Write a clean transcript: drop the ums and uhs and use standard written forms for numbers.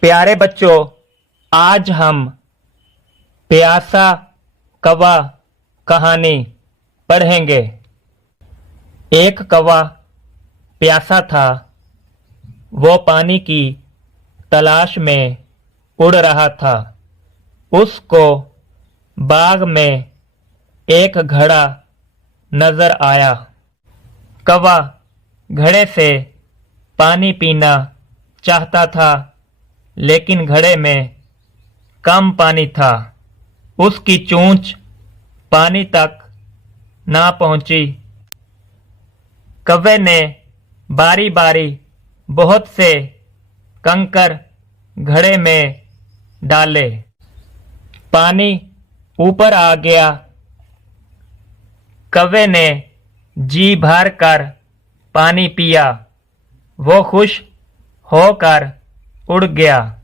प्यारे बच्चों, आज हम प्यासा कौवा कहानी पढ़ेंगे। एक कौवा प्यासा था। वो पानी की तलाश में उड़ रहा था। उसको बाग में एक घड़ा नजर आया। कौवा घड़े से पानी पीना चाहता था, लेकिन घड़े में कम पानी था। उसकी चोंच पानी तक ना पहुंची। कौवे ने बारी बारी बहुत से कंकर घड़े में डाले। पानी ऊपर आ गया। कौवे ने जी भर कर पानी पिया। वो खुश होकर उड़ गया।